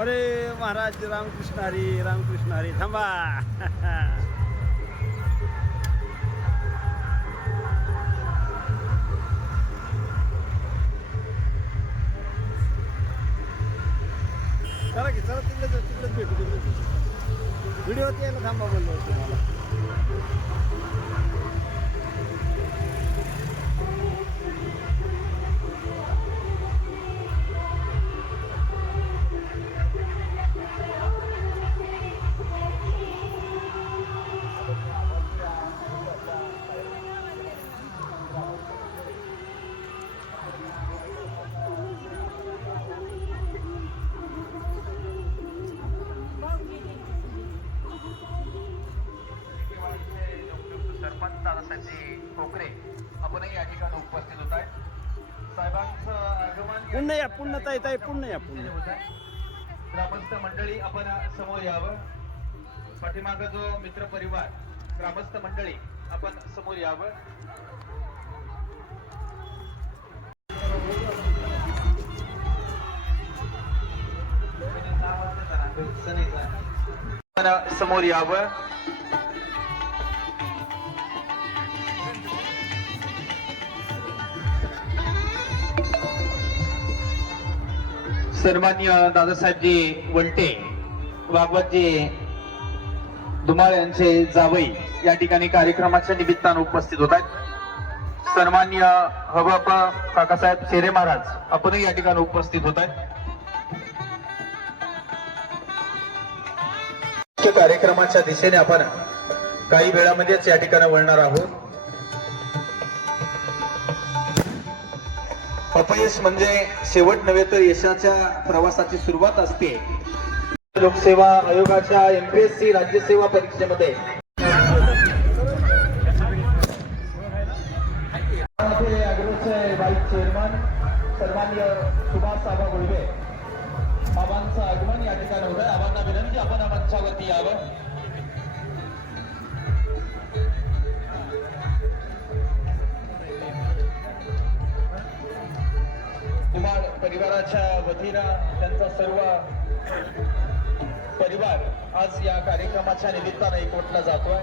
अरे महाराज रामकृष्ण हरी थांबा. चला की चला तिकडेच भेटू व्हिडिओ यायला थांबा बोललो तुम्हाला. पुण्य ताई पुण्य ग्रामस्थ मंडळी आपण समोर यावं. पाठीमाग जो मित्र परिवार ग्रामस्थ मंडळी आपण समोर यावं. समोर यावं. सन्माननीय दादासाहेबजी वंटे वागवतजी धुमाळ यांचे जावई या ठिकाणी कार्यक्रमाच्या निमित्तानं उपस्थित होत आहेत. सन्माननीय हबप काकासाहेब शेरे महाराज आपणही या ठिकाणी उपस्थित होत आहेत. कार्यक्रमाच्या दिशेने आपण काही वेळामध्येच या ठिकाणी वळणार आहोत. अपयश म्हणजे शेवट नव्हे तर यशाच्या प्रवासाची सुरुवात असते. लोकसेवा आयोगाच्या MPSC राज्यसेवा परीक्षेमध्ये अग्रचे व्हाईस चेअरमन सन्माननीय सुभाष आबा गुळवे बाबांचं आगमन या ठिकाणी होत आहे. आबांना विनंती आपण मंचावरती यावं. धुमाळ परिवाराच्या वतीनं त्यांचा सर्व परिवार आज या कार्यक्रमाच्या निमित्तानं एकवटला जातोय.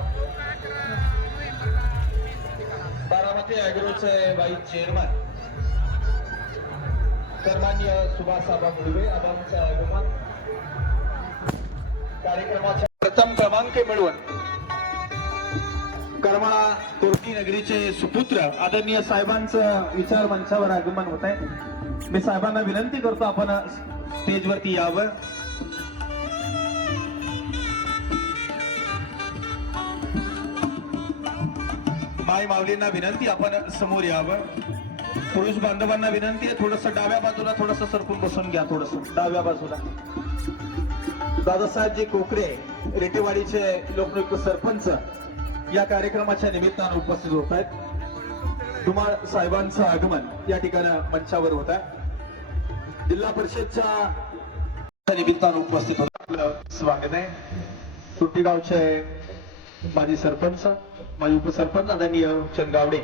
बारामती बारामती ॲग्रोचे वाईस चेअरमन सन्माननीय सुभाष आबा मुळवे आबांचा आगमन कार्यक्रमाच्या प्रथम क्रमांक मिळवून करमाळा कोर्टी नगरीचे सुपुत्र आदरणीय साहेबांचं विचार मंचावर आगमन होत आहे. मी साहेबांना विनंती करतो आपण स्टेजवरती यावं. माई माऊलींना विनंती आपण समोर यावं. पुरुष बांधवांना विनंती आहे थोडस डाव्या बाजूला थोडस सरकून बसून घ्या. थोडस डाव्या बाजूला. दादासाहेबजी कोकरे रेटेवाडीचे लोकनियुक्त सरपंच या कार्यक्रमाच्या निमित्तानं उपस्थित होत आहेत. धुमाळ साहेबांचं आगमन या ठिकाणी मंचावर होत आहे. जिल्हा परिषदच्या निमित्तानं उपस्थित होत आपलं स्वागत आहे. सुट्टी गावचे माजी सरपंच माजी उपसरपंच आदरणीय चंदगावडे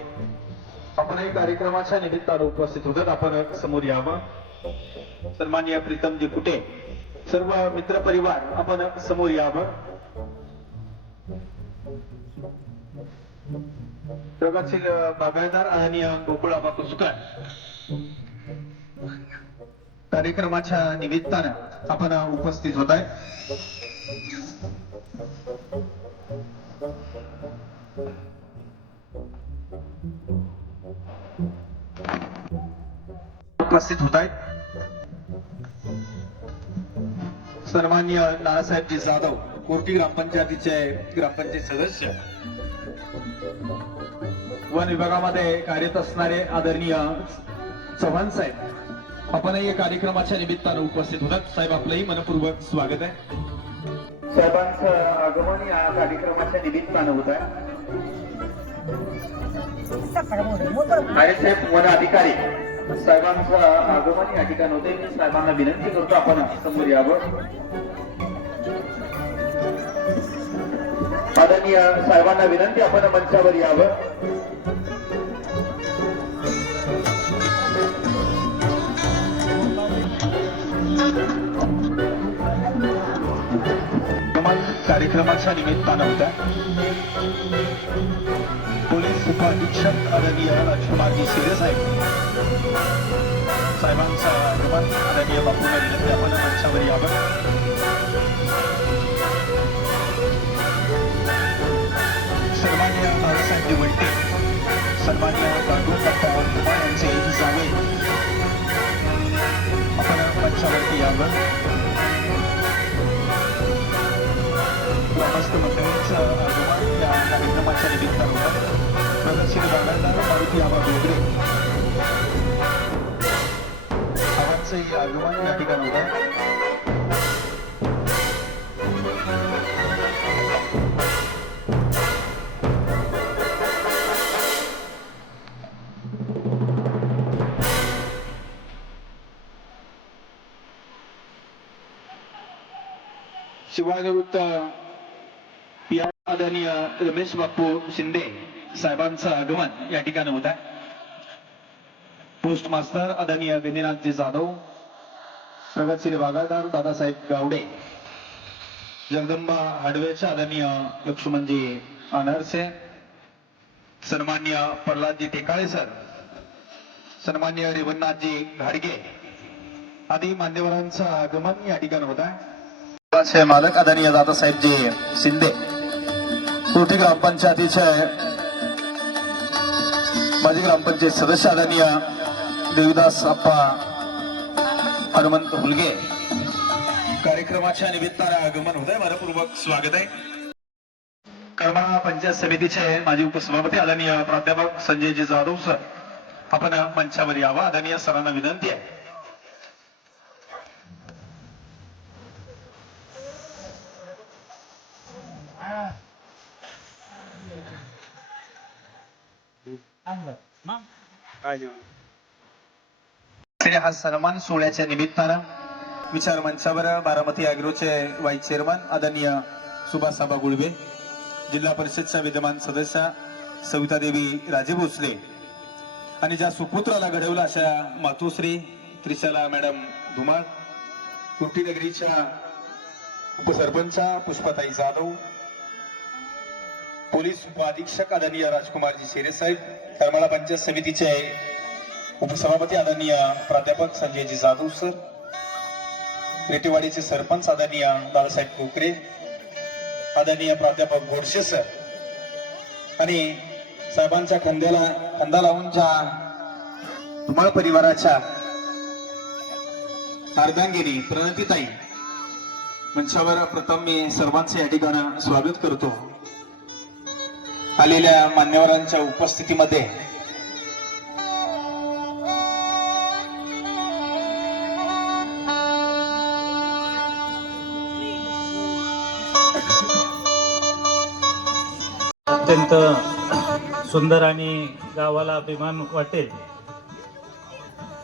आपणही कार्यक्रमाच्या निमित्तानं उपस्थित होतात. आपण समोर यावं. सन्माननीय प्रीतमजी कुटे सर्व मित्र परिवार आपण समोर यावं. प्रगतशील बागायतदार आणि गोकुळ आबा कुसुकर कार्यक्रमाच्या निमित्तानं आपण उपस्थित होत आहे. उपस्थित होत आहेत. सन्माननीय नानासाहेबजी जाधव कोर्टी ग्रामपंचायतीचे ग्रामपंचायत सदस्य वन विभागामध्ये कार्यरत असणारे आदरणीय चव्हाण साहेब आपणही या कार्यक्रमाच्या निमित्तानं उपस्थित होतात. साहेब आपलंही मनपूर्वक स्वागत आहे. साहेबांचं आगमन या कार्यक्रमाच्या निमित्तानं होत आहे. साहेब वन अधिकारी साहेबांचं आगमन या ठिकाणी होते. मी साहेबांना विनंती करतो आपण समोर यावं. आदरणीय साहेबांना विनंती आपण मंचावर यावं. कार्यक्रमाच्या निमित्तानं होता. पोलीस उपाधीक्षक आदरणीय राजकुमारजी शिरे साहेब साहेबांचा आगमन आदरणीय बापूंना विनंती आपण मंचावर यावं. सन्माननीय बाळासाहेबजी वंटे सन्माननीय गांडूळप्पा धुमाळ यांचे जावई आपण मंचावरती यावं. ग्रामस्थ मंडळींचं आगमन या कार्यक्रमाच्या निमित्तानं होतं. प्रगतशील बागायतदार मारुती आबा डोगरे आबांचंही आगमन या ठिकाणी होतं. शिवानिवृत्त या आदरणीय रमेश बापू शिंदे साहेबांचं आगमन या ठिकाणी होत आहे. पोस्ट मास्टर आदरणीय विनीनाथजी जाधव प्रगतशील बागायतदार दादासाहेब गावडे जगदंबा हाडवेच्या आदरणीय लक्ष्मणजी अनरसे सन्मान्य प्रल्हादजी टेकाळे सर सन्मान्य रेवणनाथजी घाडगे आदी मान्यवरांचं आगमन या ठिकाणी होत आहे. मालक आदरणीय दादासाहेबजी शिंदे कोर्टी ग्रामपंचायतीचे माजी ग्रामपंचायत सदस्य आदरणीय देवीदास अप्पा हनुमंत हुलगे कार्यक्रमाच्या निमित्तानं आगमन होत आहे. मनपूर्वक स्वागत आहे. करमाळा पंचायत समितीचे माजी उपसभापती आदरणीय प्राध्यापक संजयजी जाधव सर आपण मंचावर यावं. आदरणीय सरांना विनंती आहे. हा सन्मान सोहळ्याच्या निमित्तानं विचार मंचावर बारामती ॲग्रोचे वाईस चेअरमन आदरणीय सुभाष आबा गुळवे जिल्हा परिषदच्या विद्यमान सदस्या सवितादेवी राजे भोसले आणि ज्या सुपुत्राला घडवलं अशा मातोश्री त्रिशाला मॅडम धुमाळ कुर्टी नगरीच्या उपसरपंचा पुष्पाताई जाधव पोलीस उपअधीक्षक आदरणीय राजकुमारजी शेरे साहेब, करमाळा पंचायत समितीचे उपसभापती आदरणीय प्राध्यापक संजयजी जाधव सर, रेटेवाडीचे सरपंच आदरणीय दादासाहेब कोकरे, आदरणीय प्राध्यापक गोडसे सर आणि साहेबांच्या खंदा लावून ज्या धुमाळ परिवाराच्या अर्धांगिनी प्रणतीताई मंचावर प्रथम मी सर्वांचे या ठिकाणी स्वागत करतो. आलेल्या मान्यवरांच्या उपस्थितीमध्ये अत्यंत सुंदर आणि गावाला अभिमान वाटेल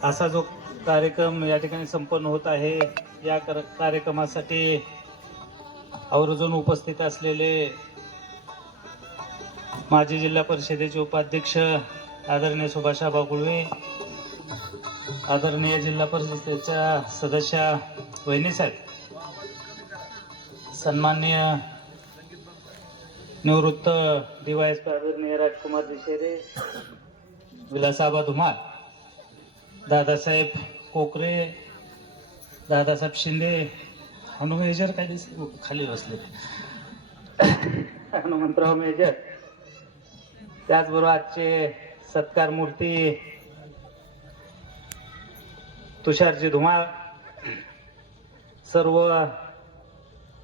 असा जो कार्यक्रम या ठिकाणी संपन्न होत आहे. या कार्यक्रमासाठी आवर्जून उपस्थित असलेले माजी जिल्हा परिषदेचे उपाध्यक्ष आदरणीय सुभाषाबा गुळवे, आदरणीय जिल्हा परिषदेच्या सदस्या वहिनीसाहेब, सन्माननीय निवृत्त DYSP आदरणीय राजकुमार शेरे, विलासाबा धुमाळ, दादासाहेब कोकरे, दादासाहेब शिंदे, हनुमेजर काय खाली बसले, हनुमंतराव मेजर, त्याचबरोबर आजचे सत्कार मूर्ती तुषारजी धुमाळ,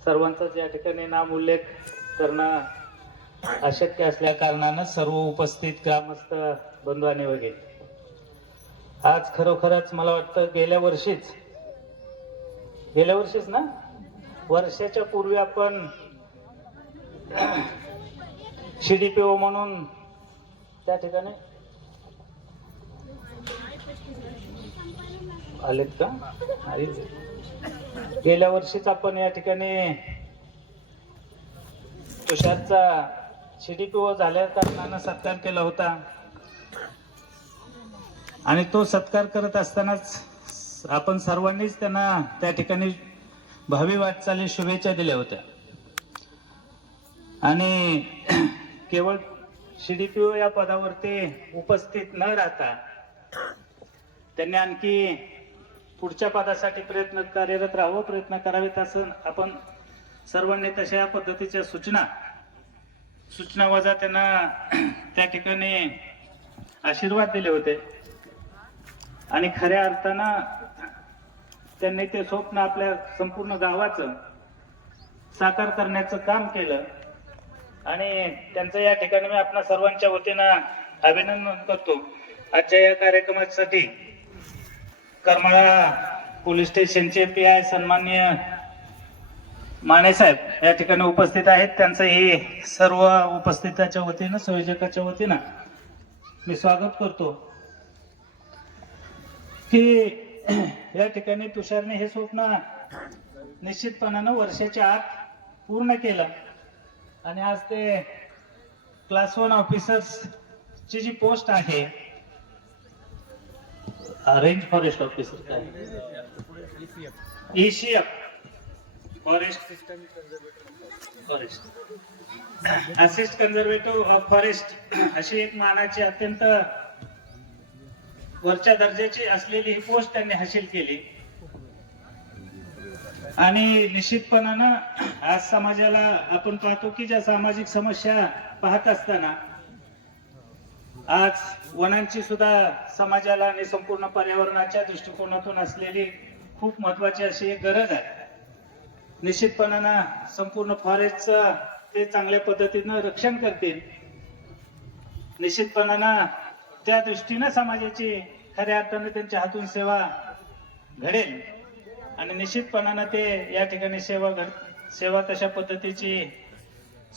सर्वांचाच या ठिकाणी नाम उल्लेख करणं अशक्य असल्या कारणानं सर्व उपस्थित ग्रामस्थ बंधू आणि वगैरे आज खरोखरच मला वाटतं गेल्या वर्षीच ना, वर्षाच्या पूर्वी आपण CDPO म्हणून त्या ठिकाणी आलेत का? गेल्या वर्षीच आपण या ठिकाणी तुषारचा CDPO झाल्या कारणानं सत्कार केला होता आणि तो सत्कार करत असतानाच आपण सर्वांनीच त्यांना त्या ठिकाणी भावी वाटचाली शुभेच्छा दिल्या होत्या आणि केवळ CDPO या पदावरती उपस्थित न राहता त्यांनी आणखी पुढच्या पदासाठी कार्यरत राहावं, प्रयत्न करावेत असं आपण सर्वांनी तशा या पद्धतीच्या सूचना वजा त्यांना त्या ठिकाणी आशीर्वाद दिले होते आणि खऱ्या अर्थानं त्यांनी ते स्वप्न आपल्या संपूर्ण गावाचं साकार करण्याचं काम केलं आणि त्यांचं या ठिकाणी मी आपल्या सर्वांच्या वतीनं अभिनंदन करतो. आजच्या या कार्यक्रमासाठी करमाळा पोलीस स्टेशनचे PI सन्माननीय माने साहेब या ठिकाणी उपस्थित आहेत. त्यांचं हे सर्व उपस्थिताच्या वतीनं, संयोजकाच्या वतीनं मी स्वागत करतो की या ठिकाणी तुषारने हे स्वप्न निश्चितपणानं वर्षाच्या आत पूर्ण केलं आणि आज ते क्लास 1 ऑफिसर्सची जी पोस्ट आहे, रेंज फॉरेस्ट ऑफिसर काय ECF forest assist conservative of forest अशी एक मानाची अत्यंत वरच्या दर्जाची असलेली ही पोस्ट त्यांनी हासिल केली आणि निश्चितपणानं आज समाजाला आपण पाहतो की ज्या सामाजिक समस्या पाहत असताना आज वनांची सुद्धा समाजाला आणि संपूर्ण पर्यावरणाच्या दृष्टिकोनातून असलेली खूप महत्वाची अशी एक गरज आहे. निश्चितपणानं संपूर्ण फॉरेस्टचं ते चांगल्या पद्धतीनं रक्षण करतील. निश्चितपणानं त्या दृष्टीनं समाजाची खऱ्या अर्थाने त्यांच्या हातून सेवा घडेल आणि निश्चितपणानं ते या ठिकाणी सेवा तशा पद्धतीची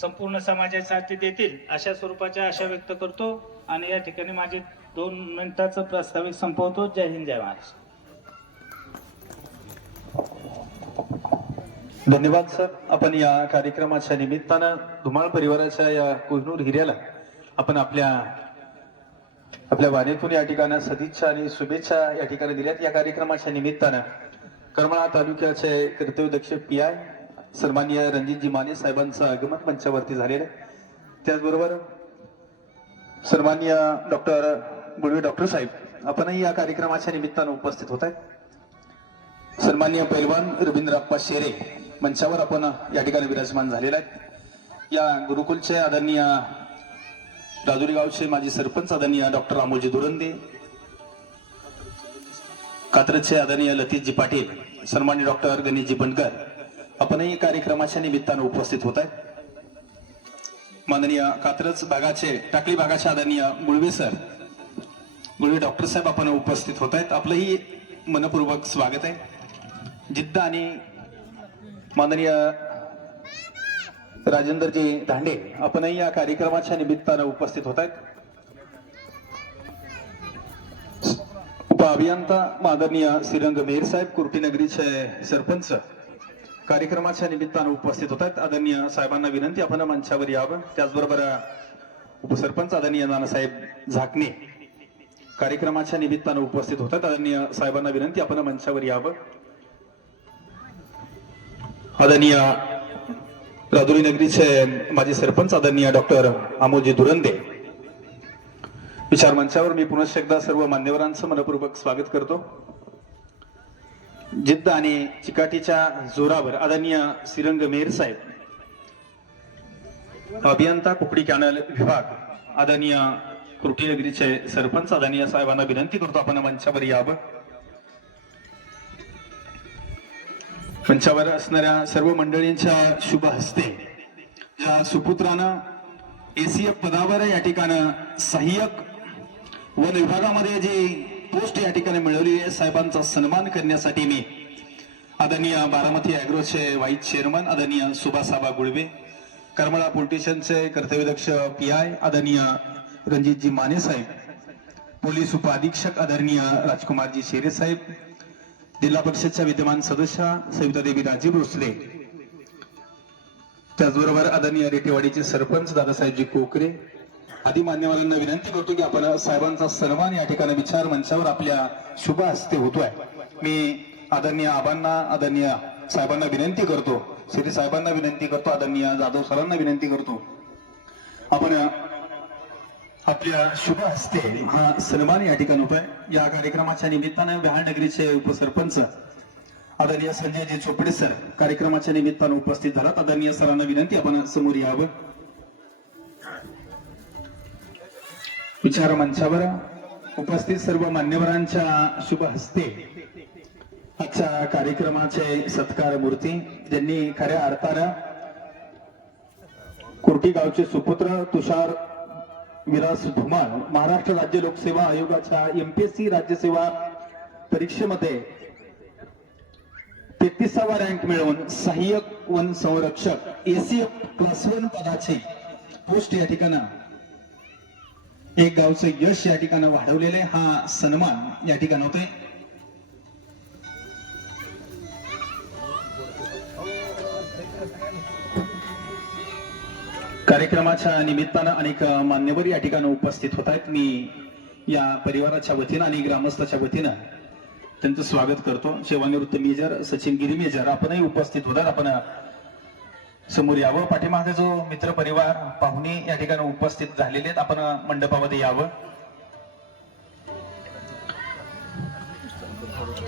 संपूर्ण समाजासाठी देतील अशा स्वरूपाच्या आशा व्यक्त करतो आणि या ठिकाणी माझे 2 मिनिटाचं प्रास्ताविक संपवतो. जय हिंद, जय महाराष्ट्र. धन्यवाद सर. आपण या कार्यक्रमाच्या निमित्तानं धुमाळ परिवाराच्या या कोहिनूर हिऱ्याला आपण आपल्या वाणीतून या ठिकाणी सदिच्छा आणि शुभेच्छा या ठिकाणी दिल्यात. या कार्यक्रमाच्या निमित्तानं करमाळा तालुक्याचे कर्तव्यदक्ष PI सन्माननीय रणजितजी माने साहेबांचं आगमन मंचावरती झालेलं आहे. त्याचबरोबर सन्माननीय डॉक्टर गुळवे डॉक्टर साहेब आपणही या कार्यक्रमाच्या निमित्तानं उपस्थित होत आहेत. सन्माननीय पैलवान रवींद्रप्पा शेरे मंचावर आपण या ठिकाणी विराजमान झालेले आहेत. या गुरुकुलचे आदरणीय राजुरी गावचे माजी सरपंच आदरणीय डॉक्टर अमोलजी दुरंदे, कात्रजचे आदरणीय लतीशजी पाटील, सन्माननीय डॉक्टर गणेशजी बनकर आपणही कार्यक्रमाच्या निमित्तानं उपस्थित होत आहेत. माननीय कात्रज भागाचे टाकळी भागाचे आदरणीय गुळवे सर, गुळवे डॉक्टर साहेब आपण उपस्थित होत आहेत. आपलंही मनपूर्वक स्वागत आहे. जिद्द आणि माननीय राजेंद्रजी धांडे आपणही या कार्यक्रमाच्या निमित्तानं उपस्थित होत आहेत. उपअभियंता माननीय श्रीरंग मेहर साहेब कुर्टीनगरीचे सरपंच कार्यक्रमाच्या निमित्तानं उपस्थित होत आहेत. आदरणीय साहेबांना विनंती आपण मंचावर यावं. त्याचबरोबर उपसरपंच आदरणीय नानासाहेब झाकणे कार्यक्रमाच्या निमित्तानं उपस्थित होतात. आदरणीय साहेबांना विनंती आपण मंचावर यावं. आदरणीय राजुरी नगरीचे माजी सरपंच आदरणीय डॉक्टर अमोलजी दुरंदे विचार मंचावर मी पुनश्च एकदा सर्व मान्यवरांचं मनपूर्वक स्वागत करतो. जिद्द आणि चिकाटीच्या जोरावर आदरणीय श्रीरंग मेहर साहेब, अभियंता कुकडी कॅनल विभाग आदरणीय कुर्टीनगरीचे सरपंच आदरणीय साहेबांना विनंती करतो आपण मंचावर यावं. मंचावर असणाऱ्या सर्व मंडळींच्या शुभ हस्ते ज्या सुपुत्रानं एसीएफ पदावर या ठिकाणं सहाय्यक वन विभागामध्ये जी पोस्ट या ठिकाणी मिळवली आहे, साहेबांचा सन्मान करण्यासाठी मी आदरणीय बारामती अॅग्रोचे व्हाईस चेअरमन आदरणीय सुभाषआबा गुळवे, करमाळा पोलीस स्टेशनचे कर्तव्यदक्ष PI आदरणीय रणजितजी माने साहेब, पोलीस उपअधीक्षक आदरणीय राजकुमारजी शेरे साहेब, जिल्हा परिषदच्या विद्यमान सदस्य सवितादेवी राजीव भोसले, त्याचबरोबर आदरणीय रेटेवाडीचे सरपंच दादासाहेबजी कोकरे आदी मान्यवरांना विनंती करतो की आपण साहेबांचा सन्मान या ठिकाणी विचार मंचावर आपल्या शुभ हस्ते होतोय. मी आदरणीय आबांना आदरणीय साहेबांना विनंती करतो, श्री साहेबांना विनंती करतो, आदरणीय जाधव सरांना विनंती करतो आपण आपल्या शुभ हस्ते हा सन्मान या ठिकाणी होतोय. या कार्यक्रमाच्या निमित्तानं बिहार नगरीचे उपसरपंच आदरणीय संजयजी चोपडे सर कार्यक्रमाच्या निमित्तानं उपस्थित झालात. आदरणीय सरांना विनंती आपण समोर यावं. विचार मंचावर उपस्थित सर्व मान्यवरांच्या शुभ हस्ते आजच्या कार्यक्रमाचे सत्कार मूर्ती ज्यांनी खऱ्या अर्थानं कुर्टी गावचे सुपुत्र तुषार विरास धुमाळ महाराष्ट्र राज्य लोकसेवा आयोगाच्या MPSC राज्यसेवा परीक्षेमध्ये 33वा रँक मिळवून सहाय्यक वन संरक्षक ACF+1 पदाची पोस्ट या ठिकाणी एक गावचे यश या ठिकाणी वाढवलेले हा सन्मान या ठिकाणी होते. कार्यक्रमाच्या निमित्तानं अनेक मान्यवर या ठिकाणी उपस्थित होत आहेत. मी या परिवाराच्या वतीनं आणि ग्रामस्थाच्या वतीनं त्यांचं स्वागत करतो. सेवानिवृत्त मेजर सचिन गिरी मेजर आपणही उपस्थित होतात. आपण समोर यावं. पाठीमागे जो मित्र परिवार पाहुणे या ठिकाणी उपस्थित झालेले आहेत आपण मंडपामध्ये यावं.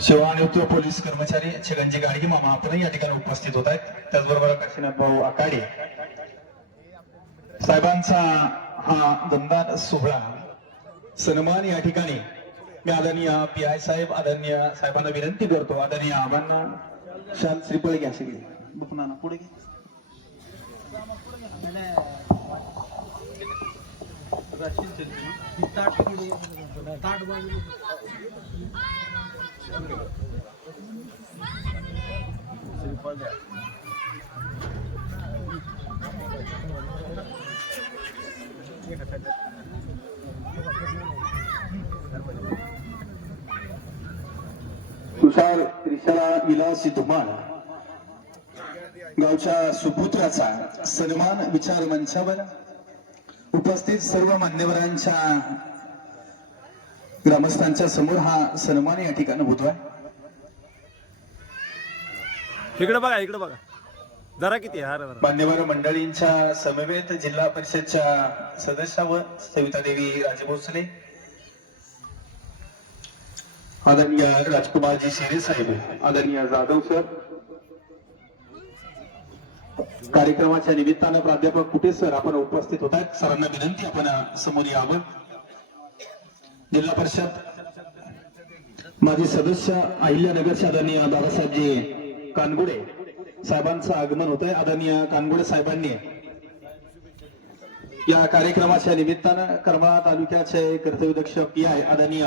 सेवानिवृत्त पोलीस कर्मचारी छगनजी गाडगे मामा आपणही या ठिकाणी उपस्थित होत आहेत. त्याचबरोबर काशीनाथ भाऊ आकाडे साहेबांचा हा दमदार सोहळा सन्मान या ठिकाणी मी आदरणीय PI साहेब आदरणीय साहेबांना विनंती करतो. आदरणीय आबांना शाल श्रीफळ घ्या सगळे बघना पुढे घे. तुषार त्रिशला विलास धुमाळ गावच्या सुपुत्राचा सन्मान विचार मंचावर उपस्थित सर्व मान्यवरांच्या ग्रामस्थांच्या समोर हा सन्मान या ठिकाणी होतोय. इकडे बघा, इकडे बघा. जरा किती हार जरा. मान्यवर मंडळींच्या समवेत जिल्हा परिषदच्या सदस्य व सविता देवी राजे भोसले, आदरणीय राजकुमारजी शिरे साहेब, आदरणीय जाधव सर, कार्यक्रमाच्या निमित्तानं प्राध्यापक कुटे सर आपण उपस्थित होत आहेत. सरांना विनंती आपण समोर यावं. जिल्हा परिषद माजी सदस्य अहिल्यानगरचे आदरणीय दादासाहेबजी कानगुडे साहेबांचं आगमन होत आहे. आदरणीय कानगुडे साहेबांनी या कार्यक्रमाच्या निमित्तानं करमाळा तालुक्याचे कर्तव्यदक्ष PI आदरणीय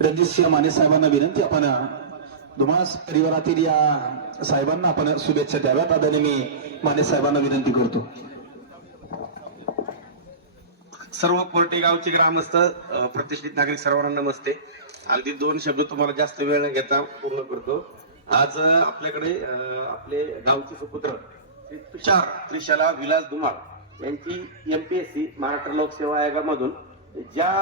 रणजितसिंह माने साहेबांना विनंती आपण धुमाळ परिवारातील या साहेबांना आपण शुभेच्छा द्याव्यात. आदरणीय मी माने साहेबांना विनंती करतो. सर्व कोर्टे गावचे ग्रामस्थ, प्रतिष्ठित नागरिक सर्वांना नमस्ते. अगदी 2 शब्द तुम्हाला जास्त वेळ न घेता पूर्ण करतो. आज आपल्याकडे आपले गावचे सुपुत्र श्री तुषार त्रिशाला विलास धुमाळ यांची MPSC महाराष्ट्र लोकसेवा आयोगामधून, ज्या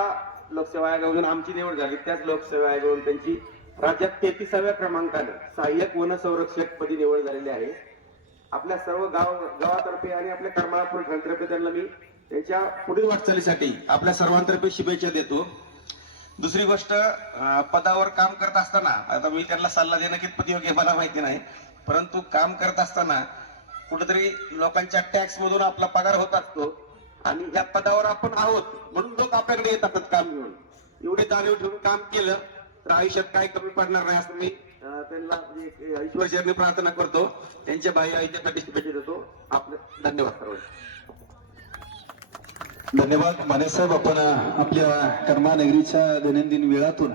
लोकसेवा आयोगामधून आमची निवड झाली त्याच लोकसेवा आयोगामधून त्यांची राज्यात 33व्या क्रमांकाने सहाय्यक वन संरक्षक पदी निवड झालेली आहे. आपल्या सर्व गावातर्फे आणि आपल्या करमाळा पोलिसांतर्फे त्यांना मी त्यांच्या पुढील वाटचालीसाठी आपल्या सर्वांतर्फे शुभेच्छा देतो. दुसरी गोष्ट, पदावर काम करत असताना, आता मी त्यांना सल्ला देणं कितपत योग्य मला माहिती नाही, परंतु काम करत असताना कुठेतरी लोकांच्या टॅक्स मधून आपला पगार होत असतो आणि या पदावर आपण आहोत म्हणून लोक आपल्याकडे येत असतात काम घेऊन. एवढे जाणीव ठेवून काम केलं तर आयुष्यात काही कमी पडणार नाही असं मी त्यांना ईश्वरचरणी प्रार्थना करतो. त्यांच्या बाई आईच्यासाठी शुभेच्छा देतो. आपलं धन्यवाद सर्वांना. धन्यवाद माने साहेब. आपण आपल्या करमाळा नगरीच्या दैनंदिन वेळातून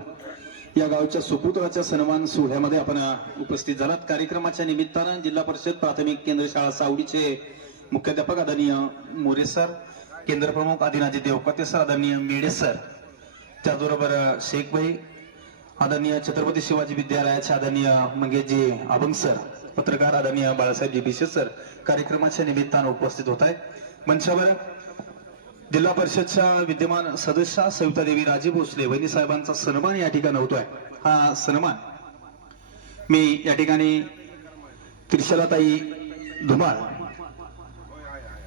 या गावच्या सुपुत्राच्या सन्मान सोहळ्यामध्ये आपण उपस्थित झालात. कार्यक्रमाच्या निमित्तानं जिल्हा परिषद प्राथमिक केंद्र शाळा सावडीचे मुख्याध्यापक आदरणीय मोरे सर, केंद्र प्रमुख आदिनाजी देवकते सर, आदरणीय मेडे सर, त्याचबरोबर शेखभाई, आदरणीय छत्रपती शिवाजी विद्यालयाचे आदरणीय मंगेशजी अभंग सर, पत्रकार आदरणीय बाळासाहेबजी बिशे सर कार्यक्रमाच्या निमित्तानं उपस्थित होत आहेत. मंचावर जिल्हा परिषदच्या विद्यमान सदस्य सविता देवी राजे भोसले वहिनी साहेबांचा सन्मान या ठिकाणी होतोय. हा सन्मान मी या ठिकाणी त्रिशलाताई धुमाळ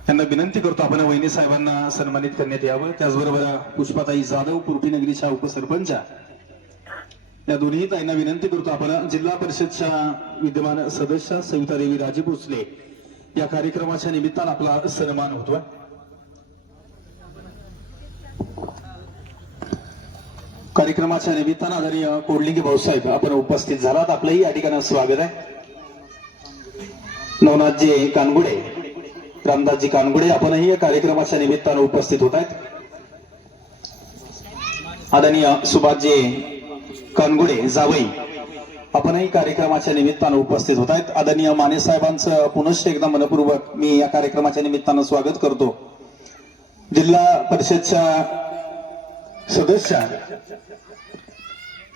यांना विनंती करतो आपण वहिनी साहेबांना सन्मानित करण्यात यावं. त्याचबरोबर पुष्पाताई जाधव कुर्टी नगरीच्या उपसरपंच या दोन्ही ताईंना विनंती करतो आपण जिल्हा परिषदच्या विद्यमान सदस्य सविता देवी राजे भोसले या कार्यक्रमाच्या निमित्तानं आपला सन्मान होतोय. कार्यक्रमाच्या निमित्तानं आदरणीय कोडलिंगे भाऊसाहेब आपण उपस्थित झालात. आपलंही या ठिकाणी स्वागत आहे. नवनाथजी कानगुडे, रामदासजी कानगुडे आपणही या कार्यक्रमाच्या निमित्तानं उपस्थित होत आहेत. आदरणीय सुभाषजी कानगुडे जावई आपणही कार्यक्रमाच्या निमित्तानं उपस्थित होत आहेत. आदरणीय माने साहेबांचं पुनश्च एकदा मनपूर्वक मी या कार्यक्रमाच्या निमित्तानं स्वागत करतो. जिल्हा परिषदच्या सदस्य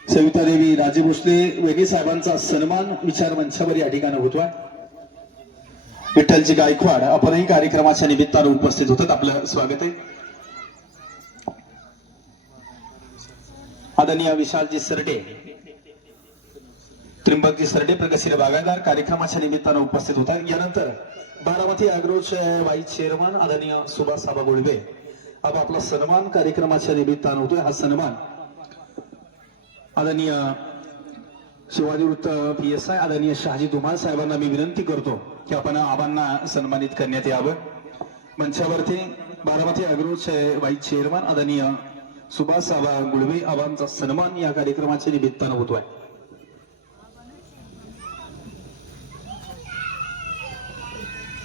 सविता देवी राजे भोसले वहिनी साहेबांचा सन्मान विचार मंचावर या ठिकाणी होतोय. विठ्ठलजी गायकवाड आपणही कार्यक्रमाच्या निमित्तानं उपस्थित होतात. आपलं स्वागत आहे. आदरणीय विशालजी सरडे, त्रिंबकजी सरडे प्रगतशील बागायतदार कार्यक्रमाच्या निमित्तानं उपस्थित होतात. यानंतर बारामती अॅग्रोचे वाईस चेअरमन आदरणीय सुभाष साबा गोळवे अब आपला सन्मान कार्यक्रमाच्या निमित्तानं होतोय. हा सन्मान आदरणीय शिवाजी वृत्त PSI आदरणीय शहाजी धुमाळ साहेबांना मी विनंती करतो की आपण आबांना सन्मानित करण्यात यावं. मंचावरती बारामती अॅग्रोचे वाईस चेअरमन आदरणीय सुभाष साबा गुळवे आबांचा सन्मान या कार्यक्रमाच्या निमित्तानं होतोय.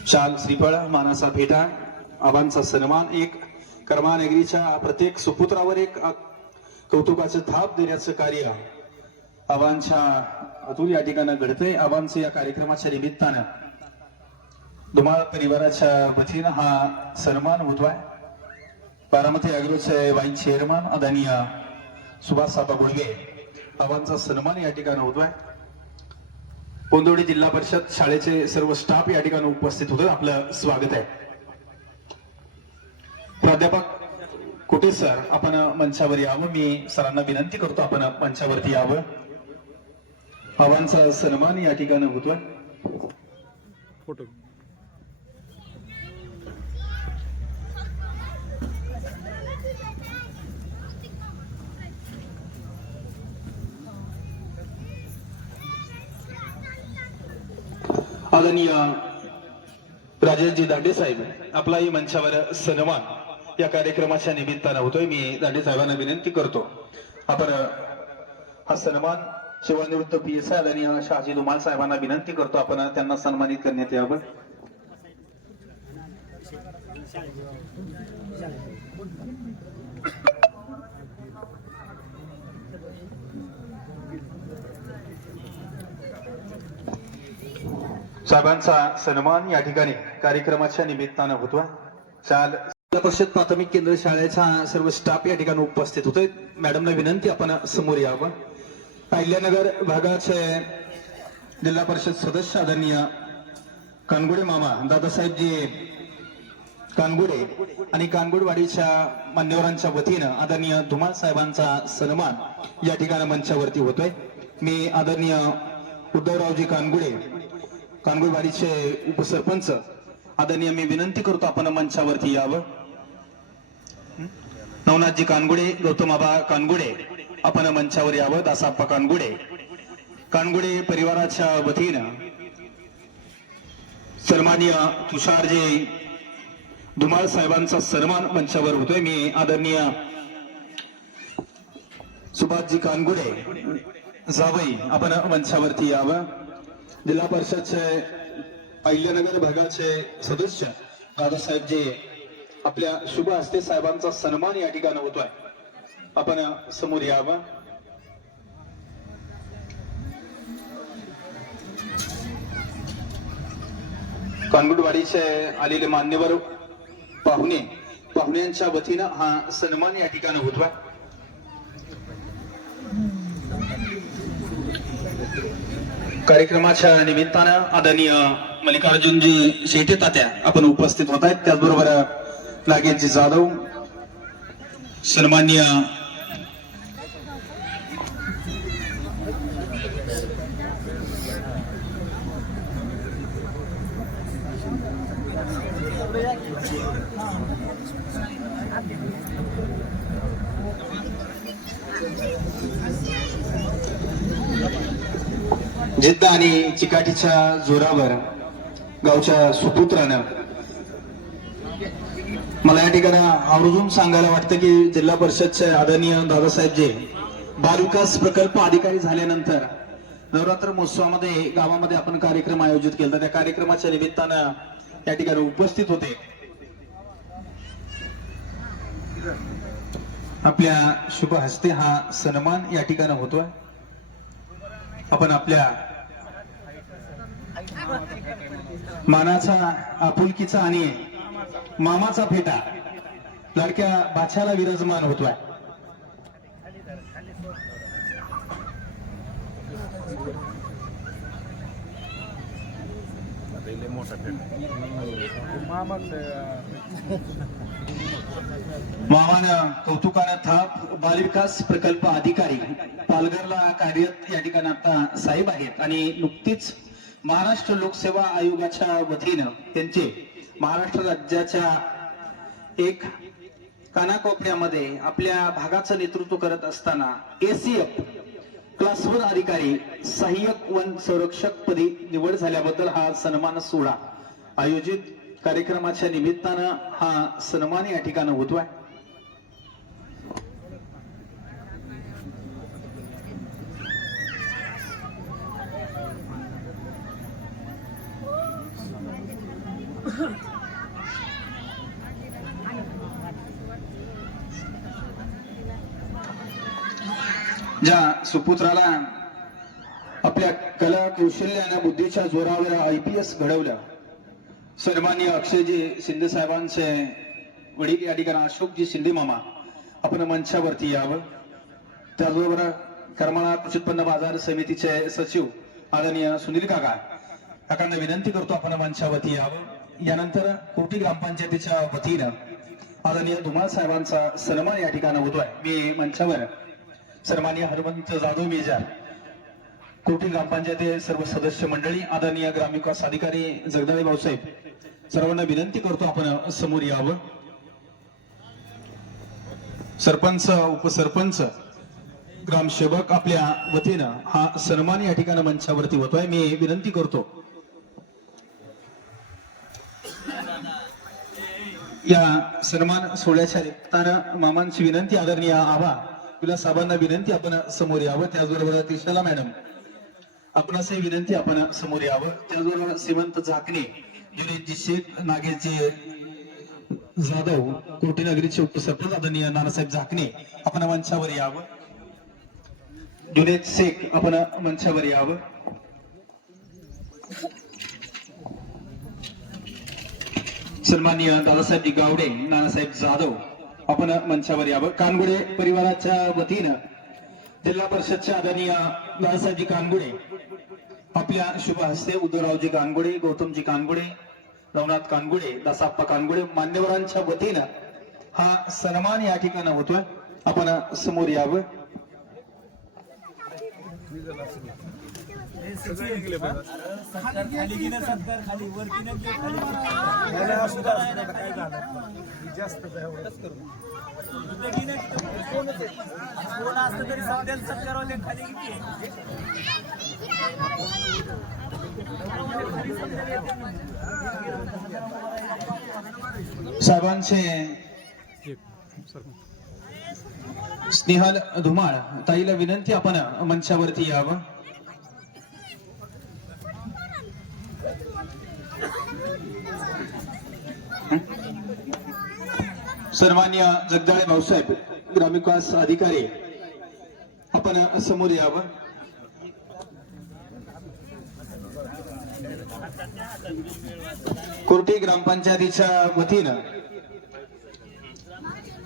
शाल श्रीफळ मानाचा भेटा आबांचा सन्मान एक करमाळा नगरीच्या प्रत्येक सुपुत्रावर एक कौतुकाचे थाप देण्याचं कार्य आबांच्या हातून या ठिकाणी घडतंय. आबांचं या कार्यक्रमाच्या निमित्तानं धुमाळ परिवाराच्या वतीनं हा सन्मान होतोय. बारामती अॅग्रोचे वाईस चेअरमन आदरणीय सुभाष साबा गुळवे आबांचा सन्मान या ठिकाणी होतोय. पोंदोडी जिल्हा परिषद शाळेचे सर्व स्टाफ या ठिकाणी उपस्थित होते. आपलं स्वागत आहे. प्राध्यापक कुटे सर आपण मंचावर यावं. मी सरांना विनंती करतो आपण मंचावरती यावं. आबांचा सन्मान या ठिकाणी होतोय. फोटो आदरणीय राजेशजी दांडे साहेब आपलाही मंचावर सन्मान या कार्यक्रमाच्या निमित्तानं होतोय. मी दांडे साहेबांना विनंती करतो आपण हा सन्मान सेवानिवृत्त PSI आदरणीय शहाजी धुमाळ साहेबांना विनंती करतो आपण त्यांना सन्मानित करण्यात यावं. साहेबांचा सन्मान या ठिकाणी कार्यक्रमाच्या निमित्तानं होतोय. जिल्हा परिषद प्राथमिक केंद्र शाळेचा सर्व स्टाफ या ठिकाणी उपस्थित होतोय. मॅडमला विनंती आपण समोर यावं. अहिल्यानगर भागाचे जिल्हा परिषद सदस्य आदरणीय कानगुडे मामा दादासाहेबजी कानगुडे आणि कानगुडवाडीच्या मान्यवरांच्या वतीनं आदरणीय धुमाळ साहेबांचा सन्मान या ठिकाणी मंचावरती होतोय. मी आदरणीय उद्धवरावजी कानगुडे कानगुडवाडीचे उपसरपंच आदरणीय मी विनंती करतो आपण मंचावरती यावं. नवनाथजी कानगुडे गौतमाबा कानगुडे आपण मंचावर यावं. दासाप्पा कानगुडे कानगुडे परिवाराच्या वतीनं सन्माननीय तुषारजी धुमाळ साहेबांचा सन्मान मंचावर होतोय. मी आदरणीय सुभाषजी कानगुडे जावई आपण मंचावरती यावं. जिल्हा परिषदचे अहिल्यानगर भागाचे सदस्य दादासाहेबजी आपल्या शुभ हस्ते साहेबांचा सन्मान या ठिकाणी होतोय. आपण समोर यावं. कानगुडवाडीचे आलेले मान्यवर पाहुण्यांच्या वतीनं हा सन्मान या ठिकाणी होतोय. कार्यक्रमाच्या निमित्तानं आदरणीय मल्लिकार्जुनजी शेटे तात्या आपण उपस्थित होत आहेत. त्याचबरोबर नागेशजी जाधव सन्माननीय जिद्द आणि चिकाटीच्या जोरावर गावच्या सुपुत्रानं मला या ठिकाणी आवर्जून सांगायला वाटतं की जिल्हा परिषदचे आदरणीय दादासाहेबजी बालविकास प्रकल्प अधिकारी झाल्यानंतर नवरात्र महोत्सवामध्ये गावामध्ये आपण कार्यक्रम आयोजित केला. त्या कार्यक्रमाच्या निमित्तानं या ठिकाणी उपस्थित होते. आपल्या शुभ हस्ते हा सन्मान या ठिकाणी होतोय. आपण आपल्या मानाचा आपुलकीचा आणि मामाचा फेटा लाडक्या बाच्याला विराजमान होतोय. मामानं कौतुकानं थाप बालविकास प्रकल्प अधिकारी पालघरला कार्यरत या ठिकाणी आता साहेब आहेत आणि नुकतीच महाराष्ट्र लोकसेवा आयोगाच्या वतीनं त्यांचे महाराष्ट्र राज्याच्या एक कानाकोपऱ्यामध्ये आपल्या भागाचं नेतृत्व करत असताना ACF क्लास 1 अधिकारी सहाय्यक वन संरक्षक पदी निवड झाल्याबद्दल हा सन्मान सोहळा आयोजित कार्यक्रमाच्या निमित्तानं हा सन्मान या ठिकाणी होतोय. ज्या सुपुत्राला आपल्या कला कौशल्याने बुद्धीच्या जोरावर IPS घडवलं सन्माननीय अक्षयजी शिंदे साहेबांचे वडील या ठिकाणी अशोकजी शिंदे मामा आपण मंचावरती यावं. त्याचबरोबर करमाळा कृषी उत्पन्न बाजार समितीचे सचिव आदरणीय सुनील काकांना विनंती करतो आपण मंचावरती यावं. यानंतर कोटी ग्रामपंचायतीच्या वतीनं आदरणीय धुमाळ साहेबांचा सन्मान या ठिकाणी होतोय. मी मंचावर सन्माननीय हनुमंत जाधव मेजर कोटी ग्रामपंचायती सर्व सदस्य मंडळी आदरणीय ग्रामविकास अधिकारी जगदाळे भाऊसाहेब सर्वांना विनंती करतो आपण समोर यावं. सरपंच उपसरपंच ग्रामसेवक आपल्या वतीनं हा सन्मान या ठिकाणी मंचावरती होतोय. मी विनंती करतो या सन्मान सोहळ्याच्या निमित्तानं मामांची विनंती, आदरणीय आबा तुला साहेबांना विनंती आपण समोर यावं. त्याचबरोबर त्रिशाला मॅडम आपणासही विनंती आपण समोर यावं. त्याचबरोबर श्रीमंत झाकणे, जुनेजी शेख, नागेशजी जाधव, कोटी नगरीचे उपसरपंच आदरणीय नानासाहेब झाकणे आपण मंचावर यावं. जुनेद शेख आपण मंचावर यावं. सन्माननीय दादासाहेबजी गावडे, नानासाहेब जाधव आपण मंचावर यावं. कानगुडे परिवाराच्या वतीनं जिल्हा परिषदच्या आदरणीय दादासाहेबजी कानगुडे आपल्या शुभ हस्ते उद्धवरावजी कानगुडे, गौतमजी कानगुडे, नवनाथ कानगुडे, दासाप्पा कानगुडे मान्यवरांच्या वतीनं हा सन्मान या ठिकाणी होतोय. आपण समोर यावं. साहेबांचे स्नेहल धुमाळ ताईला विनंती आपण मंचावरती यावं. सन्मान्य जगदाळे भाऊसाहेब ग्रामविकास अधिकारी आपण समोर यावं. कोर्टी ग्रामपंचायतीच्या वतीनं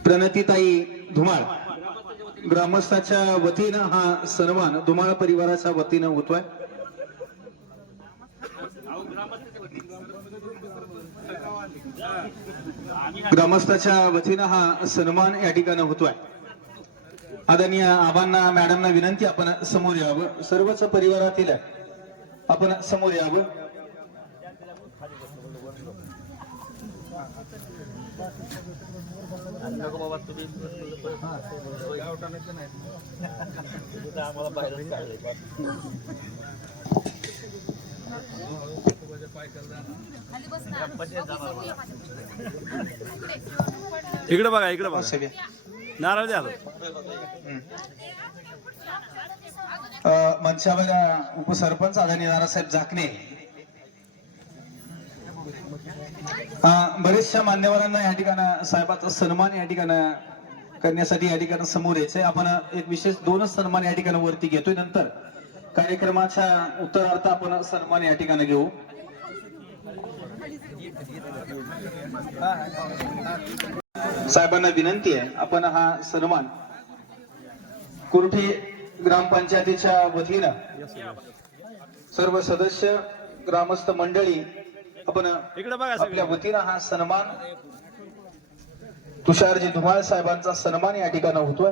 प्रणतीताई धुमाळ ग्रामस्थाच्या वतीनं हा सन्मान धुमाळ परिवाराच्या वतीनं होतोय. ग्रामस्थाच्या वतीनं हा सन्मान या ठिकाणी होतोय. आदरणीय आबांना मॅडमना विनंती आपण समोर यावं. सर्वच परिवारातील आपण समोर यावं. इकडे बघा, इकडे बघा, नारळ द्या. मंचावर उपसरपंच आदरणीय नानासाहेब झाकणे, बरेचशा मान्यवरांना या ठिकाणी साहेबाचा सन्मान या ठिकाणी करण्यासाठी या ठिकाणी समोर यायचंय. आपण एक विशेष 2च सन्मान या ठिकाणी वरती घेतोय. नंतर कार्यक्रमाच्या उत्तरार्थ आपण सन्मान या ठिकाणी घेऊ. साहेबांना विनंती आहे आपण हा सन्मान कुर्ठी ग्रामपंचायतीच्या वतीनं सर्व सदस्य ग्रामस्थ मंडळी आपण इकडे बघा, आपल्या वतीनं हा सन्मान तुषारजी धुमाळ साहेबांचा सन्मान या ठिकाणी होतोय.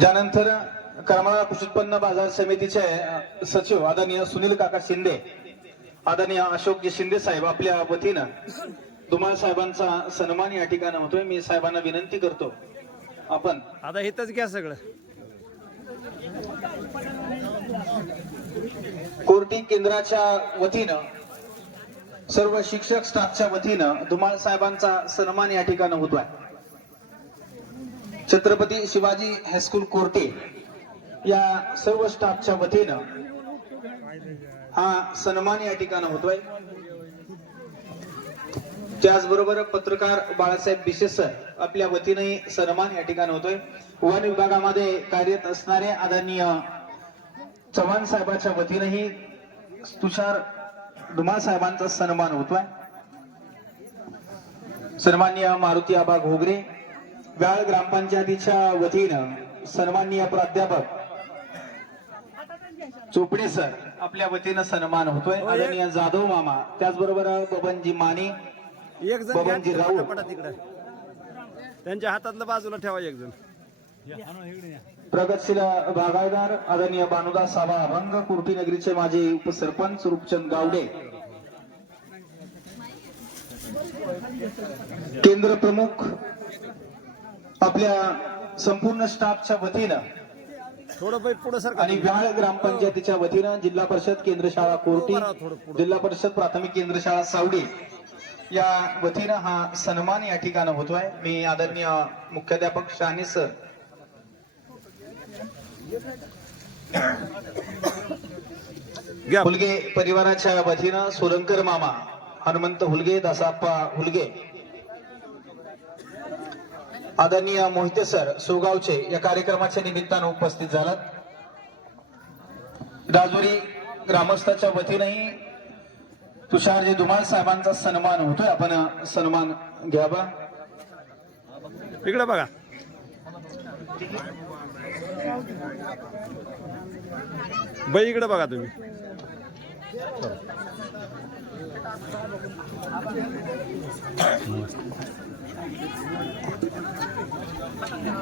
त्यानंतर करमाळा कृषी उत्पन्न बाजार समितीचे सचिव आदरणीय सुनील काका शिंदे, आदरणीय अशोकजी शिंदे साहेब आपल्या वतीनं धुमाळ साहेबांचा सन्मान या ठिकाणी होतोय. मी साहेबांना विनंती करतो आपण आता इथंच घ्या सगळं. कोर्टी केंद्राच्या वतीनं सर्व शिक्षक स्टाफच्या वतीनं धुमाळ साहेबांचा सन्मान या ठिकाणी होतोय. छत्रपती शिवाजी हायस्कूल कोर्टे या सर्व स्टाफच्या वतीनं हा सन्मान या ठिकाणी होतोय. त्याचबरोबर पत्रकार बाळासाहेब बिशे सर आपल्या वतीनंही सन्मान या ठिकाणी होतोय. वन विभागामध्ये कार्यरत असणारे आदरणीय चव्हाण साहेबांच्या वतीनंही तुषार धुमाळ साहेबांचा सन्मान होतोय. सन्माननीय मारुती आबा घोगरे व्याळ ग्रामपंचायतीच्या वतीनं सन्माननीय प्राध्यापक चोपडे सर आपल्या वतीनं सन्मान होतोय. आदरणीय जाधव मामा, त्याचबरोबर बबनजी माने, एक जण बबनजी राऊत, तिकडे त्यांच्या हातातलं बाजूला ठेवा. एक जण प्रगतशील बागायतदार आदरणीय भानुदास साबा अभंग, कुर्टी नगरीचे माजी उपसरपंच रूपचंद गावडे, केंद्र प्रमुख आपल्या संपूर्ण स्टाफच्या वतीनं थोडं बैल पुढे सर आणि व्याळ ग्रामपंचायतीच्या वतीनं जिल्हा परिषद केंद्र शाळा कोर्टी, जिल्हा परिषद प्राथमिक केंद्र शाळा सावडी या वतीनं हा सन्मान या ठिकाणी होतोय. मी आदरणीय मुख्याध्यापक शाहनी सर हुलगे परिवाराच्या वतीनं सोलंकर मामा हनुमंत हुलगे, दासाप्पा हुलगे, आदरणीय मोहिते सर सोगावचे या कार्यक्रमाच्या निमित्तानं उपस्थित झालात. राजुरी ग्रामस्थाच्या वतीनंही तुषारजी धुमाळ साहेबांचा सन्मान होतोय. आपण सन्मान घ्यावा. इकडे बघा. बाई इकडे बघा तुम्ही.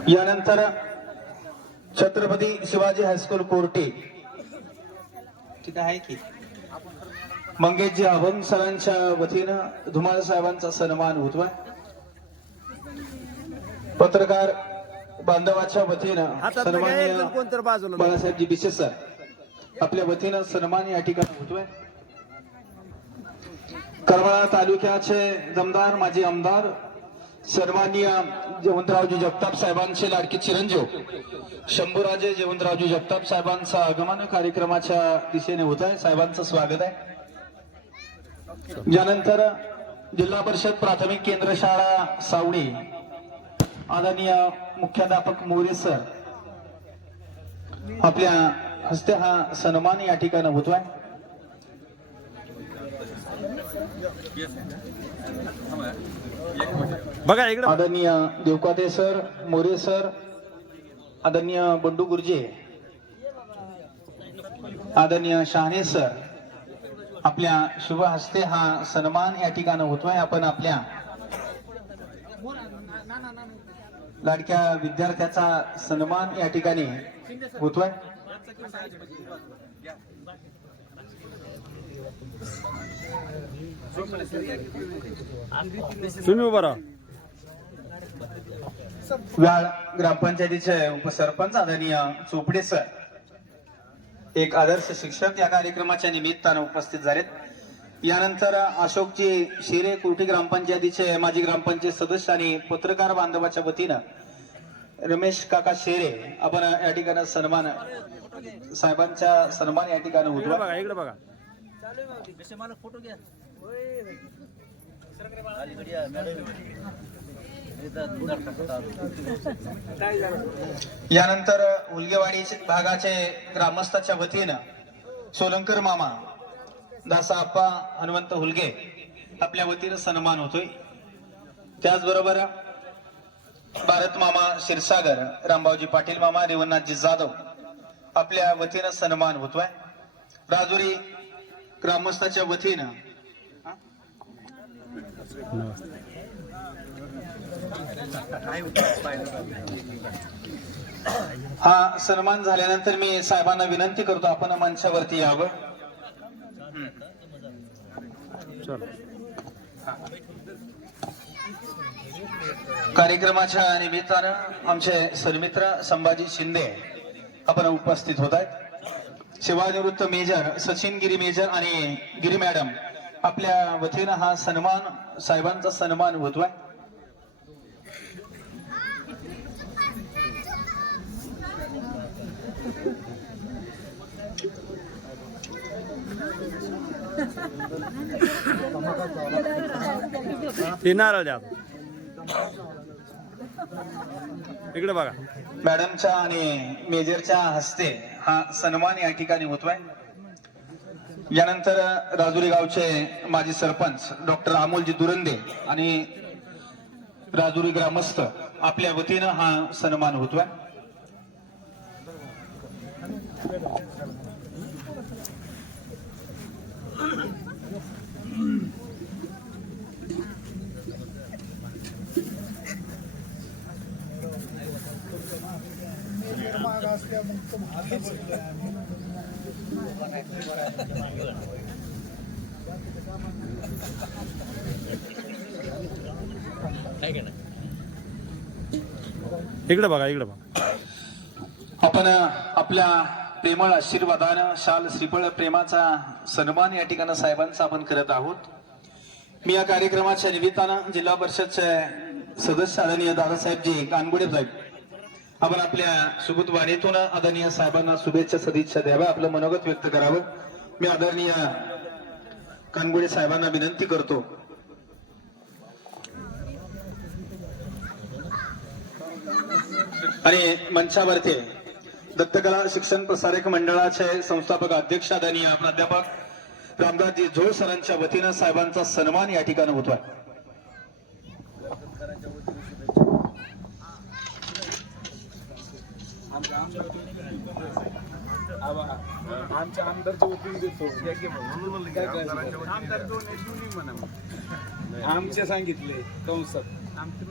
यानंतर छत्रपती शिवाजी हायस्कूल कोर्टी तिथे आहे की मंगेशजी अभंग सरांच्या वतीनं धुमाळ साहेबांचा सन्मान होतोय. पत्रकार बांधवाच्या वतीनं हातात सन्माननीय कोणतर बाजूला बाळासाहेबजी बिसे सर आपल्या वतीनं सन्मान या ठिकाणी होतोय. करमाळा तालुक्याचे दमदार माजी आमदार सन्माननीय जयवंतरावजी जगताप साहेबांचे लाडके चिरंजीव शंभूराजे जयवंतरावजी जगताप साहेबांचा आगमन कार्यक्रमाच्या दिशेने होत आहे. साहेबांचं स्वागत आहे. यानंतर जिल्हा परिषद प्राथमिक केंद्र शाळा सावडी आदरणीय मुख्याध्यापक मोरे सर आपल्या हस्ते हा सन्मान या ठिकाणी होतोय. बघा इकडे. आदरणीय देवकाते सर, मोरे सर, आदरणीय बंडू गुर्जे, आदरणीय शहाणे सर आपल्या शुभ हस्ते हा सन्मान या ठिकाणी होतोय. आपण आपल्या लाडक्या विद्यार्थ्याचा सन्मान या ठिकाणी होतोय. तुम्ही उभा राहा. व्याळ ग्रामपंचायतीचे उपसरपंच आदरणीय चोपडे सर एक आदर्श शिक्षक या कार्यक्रमाच्या निमित्तानं उपस्थित झालेत. यानंतर अशोकजी शिरे कोठी ग्रामपंचायतीचे माजी ग्रामपंचायत सदस्य आणि पत्रकार बांधवाच्या वतीनं रमेश काका शेरे आपण या ठिकाणी सन्मान साहेबांचा सन्मान या ठिकाणी इकडे होतो. बघा. इकडे बघा. यानंतर उलगेवाडी भागाचे ग्रामस्थाच्या वतीनं सोलंकर मामा दासाप्पा हनुमंत हुलगे आपल्या वतीनं सन्मान होतोय. त्याचबरोबर भारत मामा क्षीरसागर, रामभाऊजी पाटील मामा, रेवणनाथजी जाधव आपल्या वतीनं सन्मान होतोय. राजुरी ग्रामस्थाच्या वतीनं हा सन्मान झाल्यानंतर मी साहेबांना विनंती करतो आपण मंचावरती यावं. कार्यक्रमाच्या निमित्तानं आमचे सन्मित्र संभाजी शिंदे आपण उपस्थित होत आहेत. सेवानिवृत्त मेजर सचिन गिरी मेजर आणि गिरी मॅडम आपल्या वतीनं हा सन्मान साहेबांचा सन्मान होतोय. ते नारळ द्या. इकडे बघा. मॅडमच्या आणि मेजरच्या हस्ते हा सन्मान या ठिकाणी होतोय. यानंतर राजुरी गावचे माजी सरपंच डॉक्टर अमोलजी दुरंदे आणि राजुरी ग्रामस्थ आपल्या वतीनं हा सन्मान होतोय. इकडे बघा. इकडे बघा. आपण आपल्या प्रेमळ आशीर्वादानं शाल श्रीफळ प्रेमाचा सन्मान या ठिकाणी साहेबांचा आपण करत आहोत. मी या कार्यक्रमाच्या निमित्तानं जिल्हा परिषदचे सदस्य आदरणीय दादासाहेबजी कानगुडे साहेब आपण आपल्या सुबोध वाणीतून आदरणीय साहेबांना शुभेच्छा सदिच्छा द्याव्या, आपलं मनोगत व्यक्त करावं. मी आदरणीय कानगुडे साहेबांना विनंती करतो. आणि मंचावरती दत्तकला शिक्षण प्रसारक मंडळाचे संस्थापक अध्यक्ष आदरणीय प्राध्यापक रामदासजी झोळ सरांच्या वतीनं साहेबांचा सन्मान या ठिकाणी होतोय. आमच्या आमदारच्या वतीने देतो आमचे सांगितले कंसात आमचे